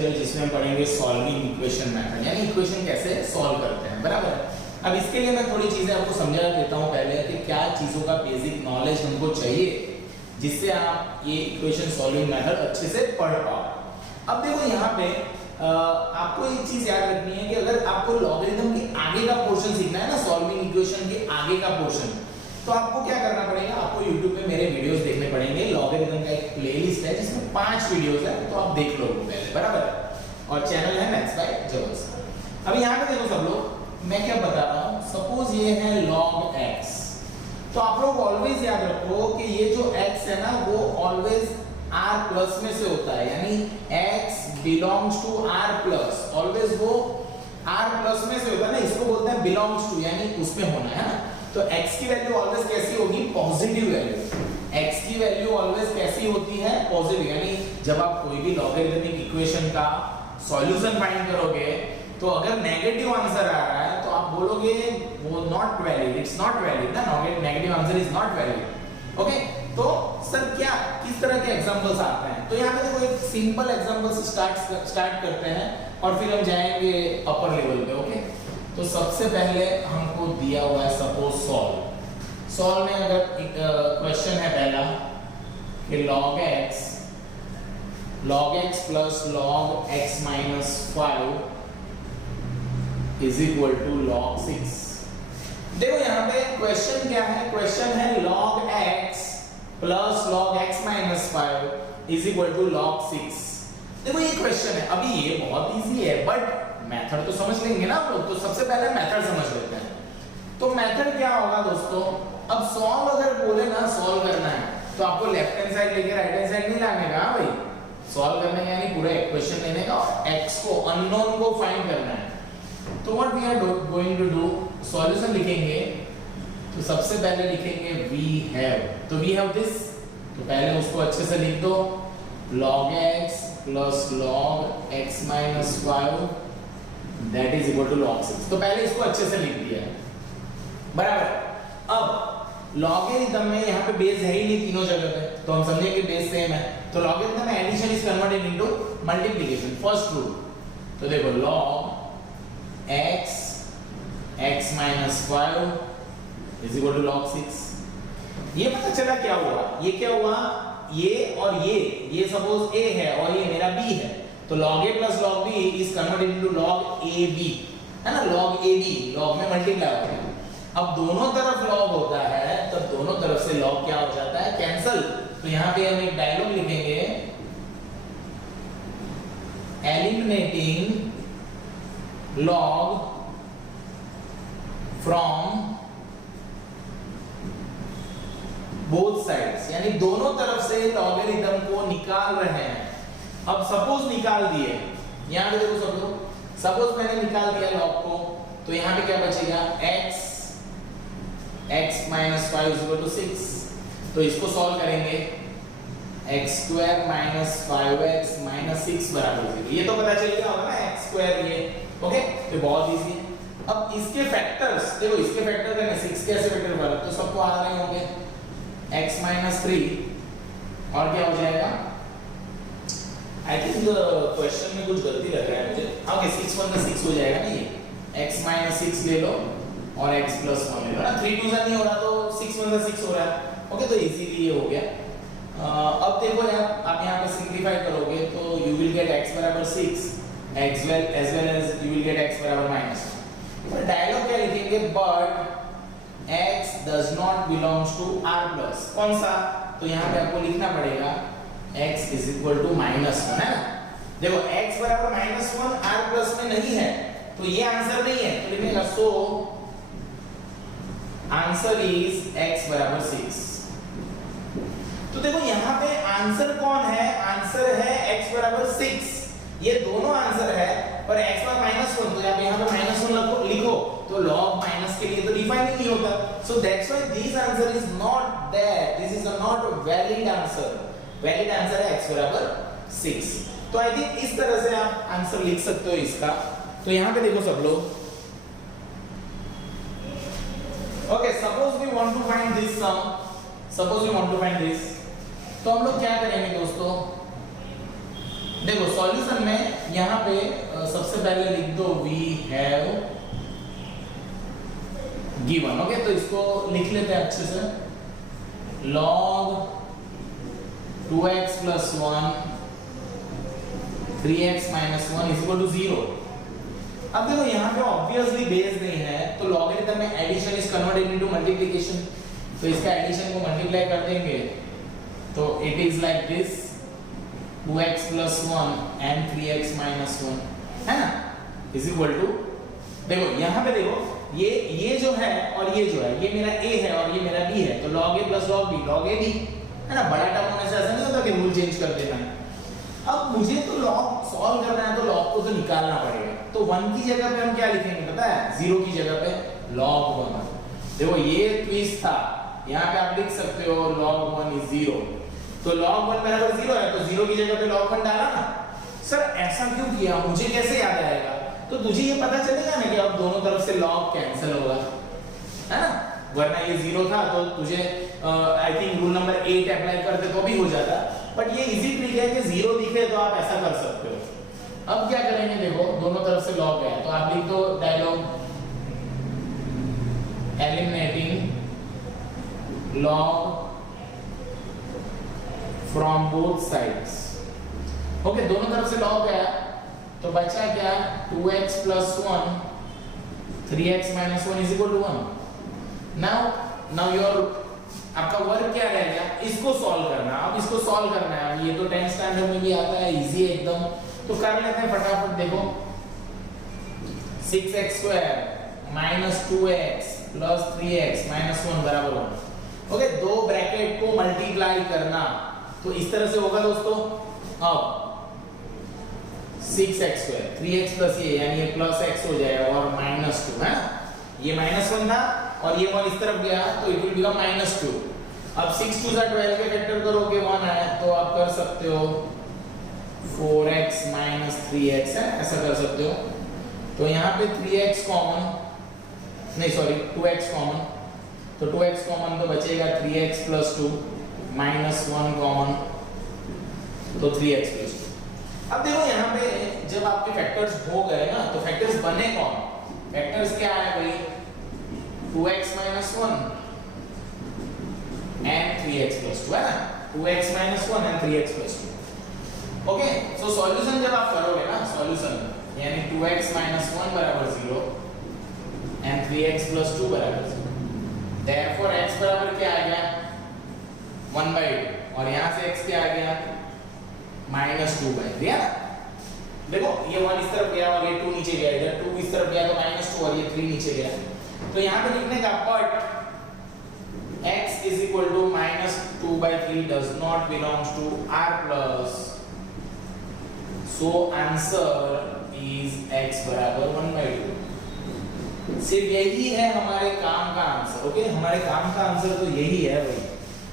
Lecture जिसमें हम पढ़ेंगे सॉल्विंग इक्वेशन मेथड, यानी इक्वेशन कैसे सॉल्व करते हैं, बराबर है। अब इसके लिए मैं थोड़ी चीजें आपको समझा देता हूं पहले कि क्या चीजों का बेसिक नॉलेज हमको चाहिए जिससे आप ये इक्वेशन सॉल्विंग मेथड अच्छे से पढ़ पाओ। अब देखो यहाँ पे आपको एक चीज याद रखनी है कि अगर आपको लॉगरिथम के आगे का पोर्शन सीखना है ना, सॉल्विंग इक्वेशन के आगे का पोर्शन, तो आपको क्या करना पड़ेगा, आपको YouTube पे मेरे वीडियोस देखने पड़ेंगे। लॉगरिथम का एक प्लेलिस्ट है जिसमें 5 वीडियोस है, तो आप देख लो पहले, बराबर है। और चैनल है मैथ्स बाय जबर्स। अब यहाँ पे देखो सब लोग, मैं क्या बता रहा हूँ, सपोज ये है log x, तो आप लोग ऑलवेज याद रखो कि ये जो x है ना वो ऑलवेज r प्लस में से होता है, यानी x belongs to r plus, always वो r प्लस में से होता है ना, इसको बोलते हैं बिलोंग्स टू, यानी उसमें होना है ना। तो x की वैल्यू ऑलवेज कैसी होगी, पॉजिटिव वैल्यू। x की वैल्यू ऑलवेज कैसी होती है, पॉजिटिव, यानी जब आप कोई भी लॉगरिथमिक इक्वेशन का सॉल्यूशन फाइंड करोगे तो अगर नेगेटिव आंसर आ रहा है तो आप बोलोगे वो not valid, it's not valid ना, negative answer is not valid. Okay, तो सर क्या किस तरह के एग्जांपल्स आते हैं, तो यहाँ पे देखो एक सिंपल एग्जांपल से स्टार्ट करते हैं और फिर हम जाएंगे अपर लेवल पे। ओके, तो सबसे पहले हमको दिया हुआ है सपोज सॉल्व में अगर क्वेश्चन है पहला कि log x plus log x minus 5 is equal to log 6। देखो यहाँ पे क्वेश्चन क्या है, क्वेश्चन है log x plus log x minus 5 is equal to log 6। देखो ये क्वेश्चन है, अभी ये बहुत इजी है बट मेथड तो समझ लेंगे ना आप लोग, तो सबसे पहले मेथड समझ लेते हैं। तो मेथड क्या होगा दोस्तों, अब सॉल्व अगर बोले ना, सॉल्व करना है तो आपको लेफ्ट हैंड साइड लेके राइट हैंड साइड नहीं लाने का भाई, सॉल्व करने का यानी पूरा इक्वेशन लेने का और x को, अननोन को फाइंड करना है। तो what we are going to do, solution लिखेंगे तो सबसे पहले लिखेंगे वी हैव, तो वी हैव दिस, तो पहले उसको अच्छे से लिख दो, log x plus log x minus 5 that is equal to log 6। तो पहले इसको अच्छे से लिख दिया है, बराबर। अब लॉगरिथम में यहाँ पे बेस है ही नहीं तीनों जगह पे, तो हम समझेंगे बेस सेम है, तो लॉगरिथम में addition is converted into multiplication, first rule. तो देखो log x x minus 5 is equal to log 6। ये पता चला क्या हुआ, ये क्या हुआ, ये और ये सपोज a है और ये मेरा b है, तो log a plus log b is converted into log ab, है ना, log ab, log में मल्टीप्लाई होता है। अब दोनों तरफ log होता है तब दोनों तरफ से log क्या हो जाता है, कैंसल। तो यहाँ पे हम एक डायलॉग लिखेंगे, eliminating log from both sides, यानी दोनों तरफ से लॉगरिथम को निकाल रहे हैं। अब सपोज निकाल दिए, यहाँ पे देखो सब लोग, सपोज मैंने निकाल दिया log को, तो यहाँ पे क्या बचेगा, x minus 5 is equal to 6। तो इसको सॉल्व करेंगे, x square minus 5x minus 6 बराबर 0। ये तो पता चल गया होगा ना, x square ये, ओके, तो बहुत इजी है। अब इसके फैक्टर्स देखो, इसके फैक्टर करने 6 कैसे फैक्टर बना, तो सबको आ रहे होंगे, x minus 3 और क्या हो जाएगा, आई थिंक क्वेश्चन में कुछ गलती लग रहा है मुझे, ओके 6 1 6 हो जाएगा ना, ये x minus 6 ले लो और x plus 1 ले लो ना, 3 2 नहीं हो रहा तो 6 1 6 हो रहा है, ओके, तो इजीली ये हो गया। अब देखो यार, आप यहाँ पे सिंप्लीफाई करोगे तो you will get x बराबर 6 as well as you will get x बराबर -1। पर डायलॉग क्या लिखेंगे, but x does not belongs to r plus, कौन सा, तो यहाँ पे आपको लिखना पड़ेगा x is equal to -1, है ना। देखो x बराबर -1 r plus में नहीं है तो ये आंसर नहीं है, तो लिखेगा सो आंसर इज x बराबर 6। तो देखो यहाँ पे आंसर कौन है, आंसर है x बराबर 6, ये दोनों आंसर है, पर x पर -1, तो आप यहाँ पे -1 लिखो तो log माइनस के लिए तो डिफाइन ही नहीं होता, so that's why this answer is not there, this is not valid answer. Valid answer है x बराबर 6। तो आई थिंक इस तरह से आप आंसर लिख सकते हो इसका। तो यहाँ पे देखो सब लोग, okay, suppose we want to find this sum, suppose we want to find this, तो हम लोग क्या करेंगे दोस्तों, देखो सॉल्यूशन में यहाँ पे सबसे पहले लिख दो वी हैव गिवन। ओके, तो इसको लिख लेते हैं अच्छे से, log 2x plus 1 3x minus 1 is equal to 0। अब देखो यहाँ पे ऑब्वियसली बेस नहीं है, तो लॉगरिथम में addition is converted into multiplication, तो इसका एडिशन को मल्टीप्लाई कर देंगे तो it is like this 2x plus 1 and 3x minus 1 है ना, इज इक्वल टू, देखो यहाँ पे देखो ये जो है और ये जो है, ये मेरा a है और ये मेरा b है, तो log a plus log b, log a b है ना। बड़ा टर्म होने से ऐसा नहीं होता कि रूल चेंज कर देना है। अब मुझे तो लॉग सॉल्व करना है, तो लॉग को तो निकालना पड़ेगा, तो 1 की जगह पे हम क्या लिखेंगे पता है, 0 की जगह पे log 1। देखो ये ट्विस्ट था, यहाँ पे आप लिख सकते हो log 1 is 0, तो log 1 बराबर 0 है, तो 0 की जगह पे log 1 डाला ना। सर ऐसा क्यों किया, मुझे कैसे याद आएगा, तो तुझे ये पता चलेगा ना कि अब दोनों तरफ से log कैंसिल होगा, है ना, वरना ये 0 था तो तुझे I think rule number 8 apply करते तो भी हो जाता, बट ये इजी ट्रिक है कि 0 दिखे तो आप ऐसा कर सकते हो। अब क्या करेंगे, देखो दोनों तरफ से log है, तो आप लिख दो dialogue eliminating log from both sides. Okay, दोनों तरफ से log है, तो बचा क्या, 2x plus 1 3x minus 1 is equal to 1। now your आपका वर्क क्या रहेगा, इसको सॉल्व करना। अब इसको सॉल्व करना है, ये तो 10th स्टैंडर्ड में भी आता है, इजी है एकदम, तो कर लेते हैं फटाफट। देखो 6x square minus 2x plus 3x minus 1 बराबर 1। ओके, दो ब्रैकेट को मल्टीप्लाई करना, तो इस तरह से होगा दोस्तों। अब 6x square 3x plus ये यानी ये प्लस x हो जाएगा और माइनस 2 है ना, ये -1 था और ये 1 इस तरफ गया तो इट विल बिकम -2। अब 6 2 जा 12 के फैक्टर करोगे 1 आया, तो आप कर सकते हो 4x minus 3x है, ऐसा कर सकते हो। तो यहाँ पे 3x कॉमन, नहीं सॉरी 2x कॉमन, तो 2x कॉमन तो बचेगा 3x plus 2 minus 1 कॉमन, तो 3x plus 2। अब देखो यहाँ पे जब आपके फैक्टर्स हो गए ना, तो फैक्टर्स बने कौन, फैक्टर्स क्या है भाई, 2x minus 1 and 3x plus 2 है ना, 2x minus 1 and 3x plus 2। Okay, so solution जब आप करोगे ना, सॉल्यूशन यानी 2x minus 1 बराबर 0 and 3x plus 2 बराबर 0, therefore x बराबर क्या आ गया 1/2 और यहाँ से x क्या आ गया -2/3। देखो ये 1 इस तरफ गया और ये 2 नीचे गया, इधर 2 इस तरफ गया तो -2 और ये 3 नीचे गया, तो यहाँ पे लिखने का but x is equal to -2/3 does not belongs to r plus, so answer is x बराबर 1/2। सिर्फ यही है हमारे काम का आंसर। ओके, हमारे काम का आंसर तो यही है भाई,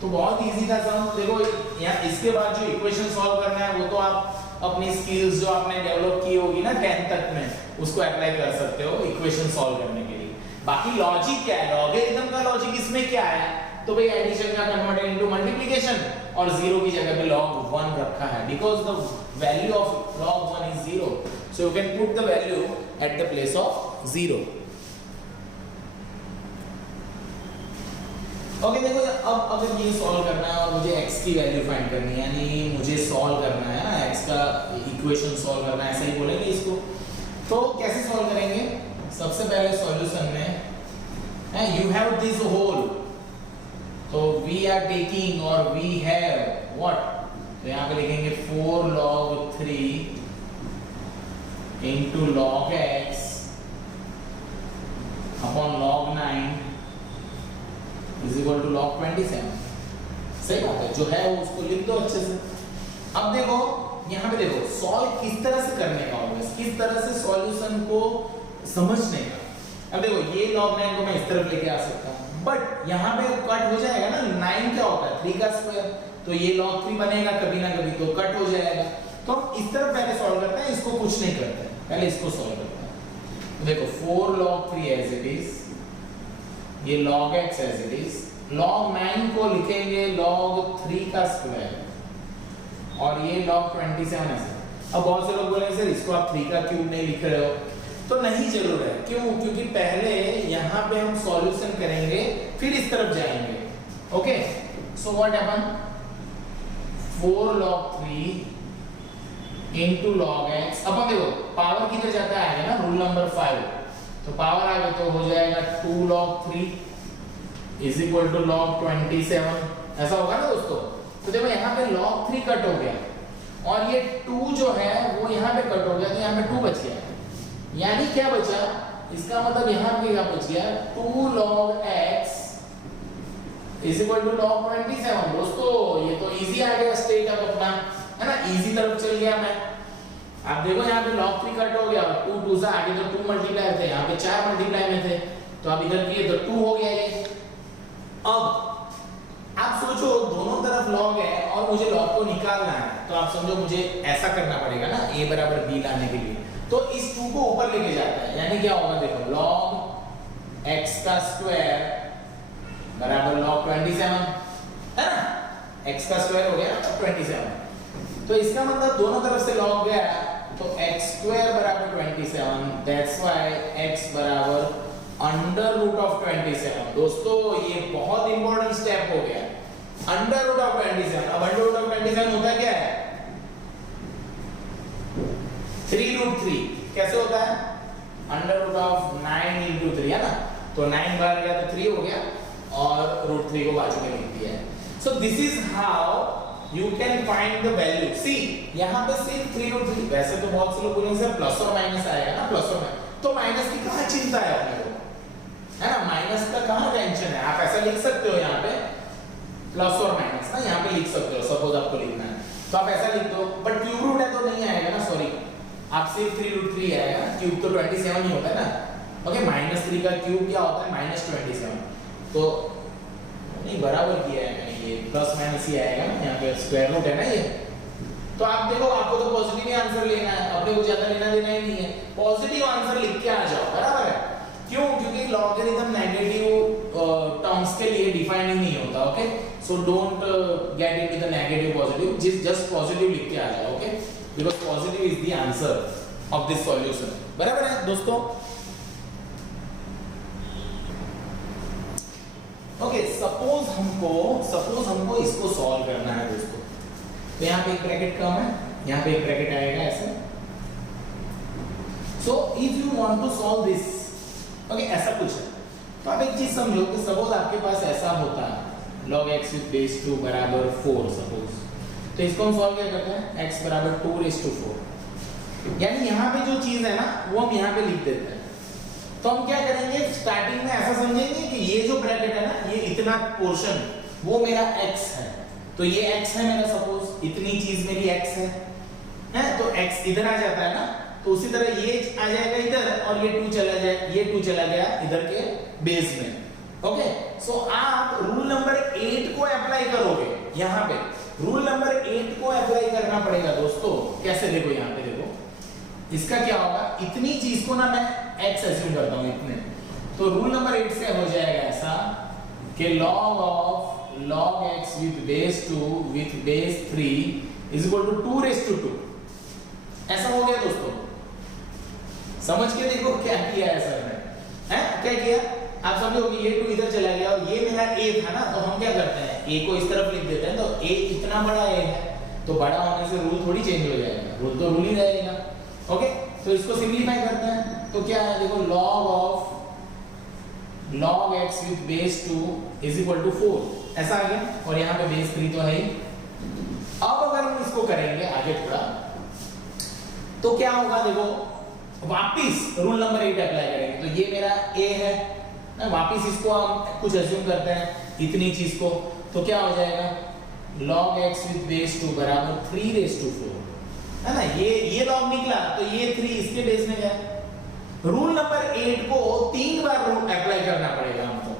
तो बहुत इजी था सब। देखो यहाँ इसके बाद जो इक्वेशन सॉल्व करना है वो तो आप अपनी स्किल्स जो आपने डेवलप की होगी ना 10th तक में, उसको अप्लाई कर सकते हो इक्वेशन सॉल्व करने के लिए। बाकी लॉजिक क्या है, लॉगरिथम का लॉजिक इसमें क्या है, तो भाई एडिशन का कन्वर्टेड इनटू मल्टीप्लिकेशन और 0 की जगह पे log 1 रखा है, because the value of log 1 is 0, so you can put the value at the place of 0। Okay, देखो अब अगर ये सॉल्व करना है और मुझे x की वैल्यू फाइंड करनी है, यानी मुझे सॉल्व करना है ना, x का इक्वेशन सॉल्व करना है, ऐसा ही बोलेंगे इसको, तो कैसे सॉल्व करेंगे। सबसे पहले सॉल्यूशन में यू हैव दिस होल, तो वी आर टेकिंग और वी हैव व्हाट, तो यहाँ पे लिखेंगे 4 log 3 into log x upon log 9 is equal to log 27। सही बात है, जो है वो उसको लिख दो अच्छे से। अब देखो यहाँ पे देखो सॉल्व किस तरह से करने का होगा, किस तरह से सॉल्यूशन को समझने का। अब देखो ये log 9 को मैं इस तरफ लेके आ सकता हूँ, बट यहाँ पे कट हो जाएगा ना, 9 क्या होता है 3 का स्क्वायर, तो ये log 3 बनेगा कभी ना कभी, तो कट हो जाएगा। तो हम इस तरफ पहले सॉल्व करते हैं, इसको कुछ नहीं करते हैं, पहले इसको सॉल्व करते हैं। तो देखो 4 log 3 एज इट इज, ये log x as it is, log 9 को लिखेंगे log 3 का स्क्वायर और ये log 27 ऐसे। अब बहुत से लोग बोलेंगे सर इसको आप 3 का क्यूब नहीं लिख रहे हो, तो नहीं जरूर है। क्यों? क्योंकि पहले यहाँ पे हम सॉल्यूशन करेंगे फिर इस तरफ जाएंगे। Okay, so what happen, 4 log 3 into log x। अपन देखो पावर किधर जाता है ना, रूल नंबर 5, तो पावर आगे तो हो जाएगा 2 log 3 is equal to log 27, ऐसा होगा ना दोस्तों। तो देखो यहाँ पे log 3 कट हो गया और ये 2 जो है वो यहाँ पे कट हो गया, तो यहाँ पे 2 बच गया, यानी क्या बचा, इसका मतलब यहाँ पे क्या बच गया, 2 log x is equal to log 27। दोस्तों ये तो इजी आ गया स्टेट अब अपना, है ना, इजी तरफ चल गया मैं। आप देखो यहाँ पे log 3 कट हो गया, 2 2 से आगे तो 2 मल्टीप्लाई थे, यहाँ पे 4 मल्टीप्लाई में थे, तो अब इधर किए तो 2 हो गया ये। अब आप सोचो दोनों तरफ log है और मुझे log को निकालना है, तो आप समझो मुझे ऐसा करना पड़ेगा ना, a बराबर b लाने के लिए, तो इस 2 को ऊपर लेके जाता है, यानी क्या होगा देखो, log x का स्क्वायर बराबर log 27, है ना, x का स्क्वायर हो गया 27, तो इसका मतलब दोनों तरफ से log गया, तो x स्क्वायर बराबर 27, दैट्स व्हाई x बराबर अंडर रूट ऑफ 27। दोस्तों ये बहुत इंपॉर्टेंट स्टेप हो गया, अंडर रूट ऑफ 27। अब अंडर रूट ऑफ 27 होता क्या है, 3√3 कैसे होता है, अंडर रूट ऑफ 9 into 3, है ना, तो 9 बार गया तो 3 हो गया और √3 को बाजू में लिख दिया है। So this is how you can find the value. See यहाँ पे सिर्फ 3√3, वैसे तो बहुत से लोग बोलेंगे सर प्लस और माइनस आएगा ना, प्लस और माइनस, तो माइनस की कहाँ चिंता है अपने को, है ना, माइनस का कहाँ टेंशन है, आप ऐसा लिख सकते हो यहाँ पे प्लस और माइनस ना, यहाँ पे लिख सकते हो, सपोज आपको लिखना है तो आप ऐसा लिख दो, बट क्यूब रूट है तो नहीं आएगा ना, सॉरी, आप सिर्फ 3√3 आएगा, क्यूब तो 27 ही होता है ना। ओके, -3 का क्यूब क्या होता है, -27, तो नहीं बराबर किया है मैंने, ये प्लस माइनस ही आएगा ना, यहाँ पे स्क्वायर रूट है ना ये, तो आप देखो आपको तो पॉजिटिव ही आंसर लेना है, अपने को ज्यादा लेना देना ही नहीं है, पॉजिटिव आंसर लिख के आ जाओ, बराबर है। क्यों? क्योंकि लॉगरिथम नेगेटिव टर्म्स के लिए डिफाइन ही नहीं होता। Okay, so don't get into the negative positive, just positive लिख के आ जाओ। Okay, because positive is the answer of this solution, बराबर है दोस्तों। ओके, सपोज हमको इसको सॉल्व करना है दोस्तों, तो यहाँ पे एक ब्रैकेट कम है, यहाँ पे एक ब्रैकेट आएगा ऐसे। So if you want to solve this, okay, ऐसा कुछ है, तो आप एक चीज समझो कि सपोज आपके पास ऐसा होता है log x with base 2 बराबर 4 सपोज, तो इसको हम सॉल्व क्या करते हैं, x बराबर 2⁴, यानी यहाँ पे जो चीज है ना वो हम यहाँ पे लिख देते हैं। तो हम क्या करेंगे, स्टार्टिंग में ऐसा समझेंगे कि ये जो ब्रैकेट है ना, ये इतना पोर्शन वो मेरा x है, तो ये x है मेरा, सपोज इतनी चीज मेरी x है, तो x इधर आ जाता है ना, तो उसी तरह ये आ जाएगा इधर और ये 2 चला जाए, ये 2 चला गया इधर के बेस में। ओके, सो आप रूल नंबर 8 को अप्लाई करोगे, यहाँ पे रूल नंबर 8 को अप्लाई करना पड़ेगा दोस्तों। कैसे, देखो यहाँ पे देखो, इसका क्या होगा, इतनी चीज को ना मैं x एज्यूम करता हूँ इतने, तो रूल नंबर 8 से हो जाएगा ऐसा कि log of log x with base 2 with base 3 is equal to 2⁵2। ऐसा हो गया दोस्तों, समझ के देखो क्या किया है सर ने, हैं क्या किया, आप समझो कि ये 2 इधर चला गया और ये मेरा a था ना, तो हम क्या करते हैं, a को इस तरफ लिख देते हैं, तो a इतना बड़ा a है, तो बड़ा होने से रूल थोड़ी चेंज हो जाएगा, रूल तो रूल ही रहेगा। ओके, तो इसको सिंपलीफाई करते हैं, तो क्या है देखो, log of log x with base 2 is equal to 4, ऐसा आ गया, और यहाँ पे base 3 तो है ही। अब अगर हम इसको करेंगे आगे थोड़ा, तो क्या होगा देखो, वापिस रूल नंबर 8 अप्लाई करेंगे, तो ये मेरा a है ना, वापिस इसको हम कुछ एज्यूम करते हैं इतनी चीज को, तो क्या हो जाएगा, log x with base 2 बराबर 3⁴, है ना, ये log निकला, तो ये 3 इसके बेस में गया। रूल नंबर 8 को 3 बार रूल अप्लाई करना पड़ेगा हमको,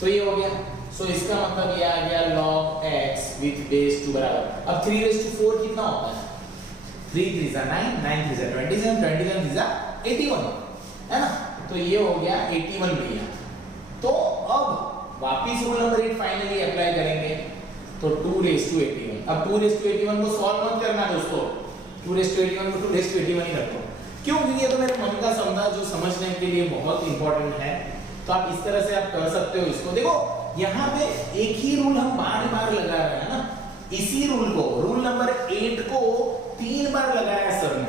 तो ये हो गया। सो इसका मतलब ये आ गया log x with base 2 बराबर, अब 3⁴ कितना होता है, 3 3 9, 9 3 27, 27 3 81, है ना, तो ये हो गया 81 भैया। तो अब वापिस रूल नंबर 8 फाइनली अप्लाई करेंगे, तो 2⁵81। अब 2⁵81 को सॉल्व मत करना दोस्तों, 2^81 को 2^81 ही रखो। क्यों? क्योंकि ये तो मेरे मन का सम था जो समझने के लिए बहुत इंपॉर्टेंट है। तो आप इस तरह से आप कर सकते हो इसको। देखो यहाँ पे एक ही रूल हम बार बार लगा रहे हैं ना, इसी रूल को, रूल नंबर 8 को 3 बार लगाया सर ने।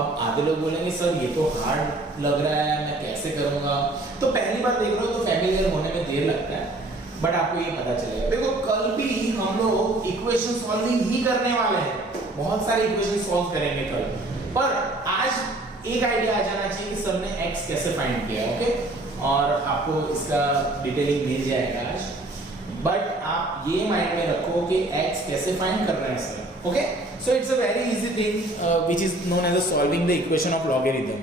अब आधे लोग बोलेंगे सर ये तो हार्ड लग रहा है, मैं कैसे करूंगा? तो पहली बार देख रहे हो तो फैमिलियर होने में देर लगता है, बट आपको ये पता चलेगा। देखो कल भी हम लोग इक्वेशन सॉल्विंग ही करने वाले हैं, बहुत सारे इक्वेशन सॉल्व करेंगे कल, पर आज एक आइडिया आ जाना चाहिए कि सर ने x कैसे फाइंड किया। ओके, और आपको इसका डिटेलिंग मिल जाएगा आज, बट आप ये माइंड में रखो कि x कैसे फाइंड कर रहे हैं sir. Okay, so it's a very easy thing which is known as a solving the equation of logarithm.